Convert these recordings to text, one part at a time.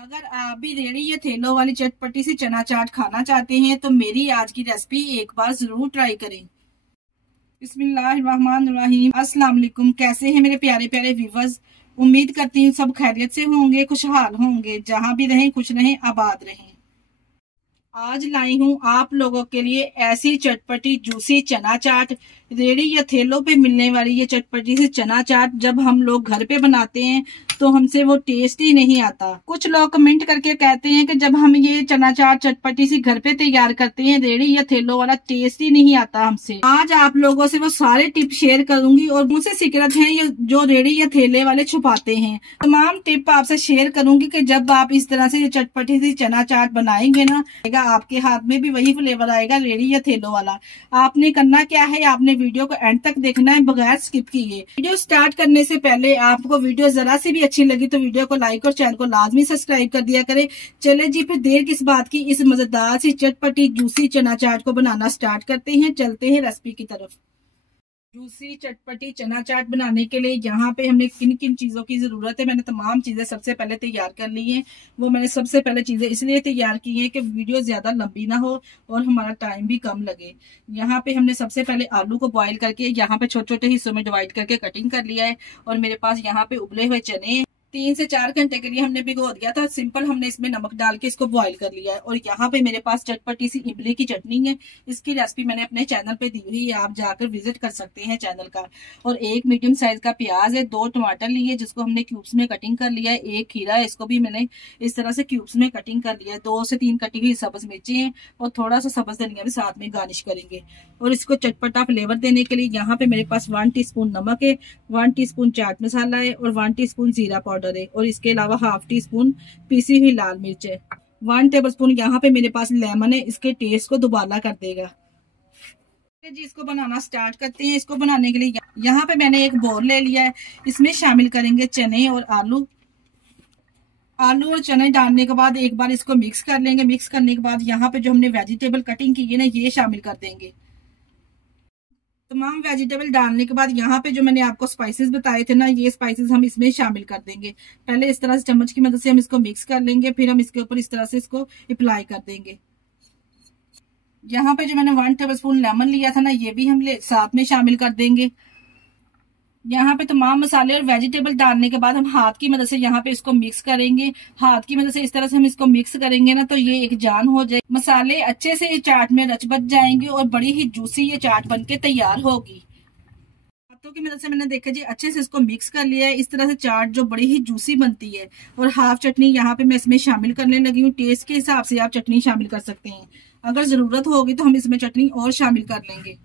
अगर आप भी रेड़ी या ठेलों वाली चटपटी सी चना चाट खाना चाहते हैं तो मेरी आज की रेसिपी एक बार जरूर ट्राई करें। बिस्मिल्लाहिर्रहमानिर्रहीम। अस्सलाम वालेकुम। कैसे हैं मेरे प्यारे प्यारे व्यूवर्स। उम्मीद करती हूँ सब खैरियत से होंगे, खुशहाल होंगे, जहां भी रहें खुश रहें, आबाद रहें। आज लाई हूँ आप लोगों के लिए ऐसी चटपटी जूसी चना चाट। रेड़ी या ठेलों पे मिलने वाली ये चटपटी सी चना चाट जब हम लोग घर पे बनाते हैं तो हमसे वो टेस्ट ही नहीं आता। कुछ लोग कमेंट करके कहते हैं कि जब हम ये चना चाट चटपटी सी घर पे तैयार करते हैं रेड़ी या ठेलों वाला टेस्ट ही नहीं आता हमसे। आज आप लोगों से वो सारे टिप शेयर करूंगी और मुझसे सीक्रेट है ये जो रेड़ी या ठेले वाले छुपाते हैं। तमाम टिप आपसे शेयर करूंगी कि जब आप इस तरह से ये चटपटी सी चना चाट बनाएंगे ना, आपके हाथ में भी वही फ्लेवर आएगा रेड़ी या ठेलों वाला। आपने करना क्या है, आपने वीडियो को एंड तक देखना है बगैर स्किप किए। वीडियो स्टार्ट करने से पहले आपको वीडियो जरा सी भी अच्छी लगी तो वीडियो को लाइक और चैनल को लाजमी सब्सक्राइब कर दिया करें। चले जी फिर देर किस बात की, इस मजेदार सी चटपटी जूसी चना चाट को बनाना स्टार्ट करते हैं। चलते हैं रेसिपी की तरफ। जूसी चटपटी चना चाट बनाने के लिए यहाँ पे हमने किन किन चीजों की जरूरत है, मैंने तमाम चीजें सबसे पहले तैयार कर ली हैं। वो मैंने सबसे पहले चीजें इसलिए तैयार की हैं कि वीडियो ज्यादा लंबी ना हो और हमारा टाइम भी कम लगे। यहाँ पे हमने सबसे पहले आलू को बॉईल करके यहाँ पे छोटे छोटे हिस्सों में डिवाइड करके कटिंग कर लिया है। और मेरे पास यहाँ पे उबले हुए चने 3 से 4 घंटे के लिए हमने भिगो दिया था। सिंपल हमने इसमें नमक डाल के इसको बॉईल कर लिया है। और यहाँ पे मेरे पास चटपटी सी इमली की चटनी है। इसकी रेसिपी मैंने अपने चैनल पे दी हुई है, आप जाकर विजिट कर सकते हैं चैनल का। और 1 मीडियम साइज का प्याज है, 2 टमाटर लिए जिसको हमने क्यूब्स में कटिंग कर लिया है, 1 खीरा है, इसको भी मैंने इस तरह से क्यूब्स में कटिंग कर लिया है, 2 से 3 कटी हुई सब्ज मिर्ची है और थोड़ा सा सब्ज धनिया भी साथ में गार्निश करेंगे। और इसको चटपटा फ्लेवर देने के लिए यहाँ पे मेरे पास 1 टीस्पून नमक है, 1 टीस्पून चाट मसाला है और 1 टीस्पून जीरा पाउडर है। और इसके अलावा 1/2 टीस्पून पीसी हुई लाल मिर्च है। 1 टेबलस्पून यहाँ पे मेरे पास लेमन है, इसके टेस्ट को दुबाला कर देगा। जी इसको बनाना स्टार्ट करते हैं। इसको बनाने के लिए यहाँ पे मैंने एक बोल ले लिया है, इसमें शामिल करेंगे चने और आलू। आलू और चने डालने के बाद एक बार इसको मिक्स कर लेंगे। मिक्स करने के बाद यहाँ पे जो हमने वेजिटेबल कटिंग की है ना, ये शामिल कर देंगे। तमाम वेजिटेबल डालने के बाद यहाँ पे जो मैंने आपको स्पाइसेस बताए थे ना, ये स्पाइसेस हम इसमें शामिल कर देंगे। पहले इस तरह से चम्मच की मदद से हम इसको मिक्स कर लेंगे, फिर हम इसके ऊपर इस तरह से इसको अप्लाई कर देंगे। यहाँ पे जो मैंने 1 टेबलस्पून लेमन लिया था ना, ये भी हम साथ में शामिल कर देंगे। यहाँ पे तमाम मसाले और वेजिटेबल डालने के बाद हम हाथ की मदद से यहाँ पे इसको मिक्स करेंगे। हाथ की मदद से इस तरह से हम इसको मिक्स करेंगे ना तो ये एक जान हो जाए। मसाले अच्छे से ये चाट में रच बच जाएंगे और बड़ी ही जूसी ये चाट बनके तैयार होगी। हाथों की मदद से मैंने देखा जी अच्छे से इसको मिक्स कर लिया है। इस तरह से चाट जो बड़ी ही जूसी बनती है। और 1/2 चटनी यहाँ पे मैं इसमें शामिल करने लगी हूँ। टेस्ट के हिसाब से आप चटनी शामिल कर सकते हैं, अगर जरूरत होगी तो हम इसमें चटनी और शामिल कर लेंगे।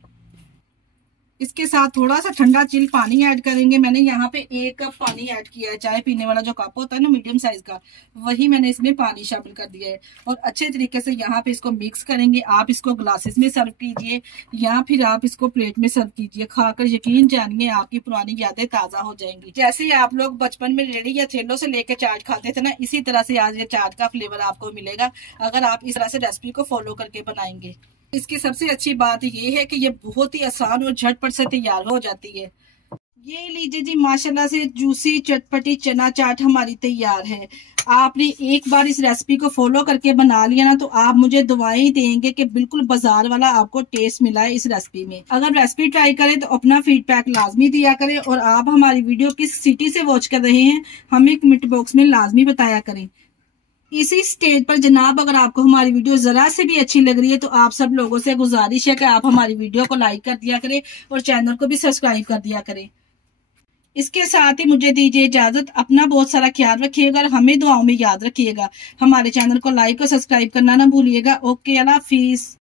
इसके साथ थोड़ा सा ठंडा चिल पानी ऐड करेंगे। मैंने यहाँ पे 1 कप पानी ऐड किया है, चाय पीने वाला जो कप होता है ना मीडियम साइज का, वही मैंने इसमें पानी शामिल कर दिया है। और अच्छे तरीके से यहाँ पे इसको मिक्स करेंगे। आप इसको ग्लासेस में सर्व कीजिए या फिर आप इसको प्लेट में सर्व कीजिए। खाकर यकीन जानिए आपकी पुरानी यादें ताजा हो जाएंगी। जैसे आप लोग बचपन में रेड़ी या ठेलों से लेकर चाट खाते थे ना, इसी तरह से आज ये चाट का फ्लेवर आपको मिलेगा अगर आप इस तरह से रेसिपी को फॉलो करके बनाएंगे। इसकी सबसे अच्छी बात ये है कि ये बहुत ही आसान और झटपट से तैयार हो जाती है। ये लीजिए जी माशाल्लाह से जूसी चटपटी चना चाट हमारी तैयार है। आपने एक बार इस रेसिपी को फॉलो करके बना लिया ना तो आप मुझे दुआएं देंगे कि बिल्कुल बाजार वाला आपको टेस्ट मिला है इस रेसिपी में। अगर रेसिपी ट्राई करें तो अपना फीडबैक लाजमी दिया करें। और आप हमारी वीडियो किस सिटी से वॉच कर रहे हैं हमें कमेंट बॉक्स में लाजमी बताया करें। इसी स्टेज पर जनाब अगर आपको हमारी वीडियो जरा से भी अच्छी लग रही है तो आप सब लोगों से गुजारिश है कि आप हमारी वीडियो को लाइक कर दिया करें और चैनल को भी सब्सक्राइब कर दिया करें। इसके साथ ही मुझे दीजिए इजाजत। अपना बहुत सारा ख्याल रखिएगा और हमें दुआओं में याद रखिएगा। हमारे चैनल को लाइक और सब्सक्राइब करना ना भूलिएगा। ओके, अल्लाह हाफिज।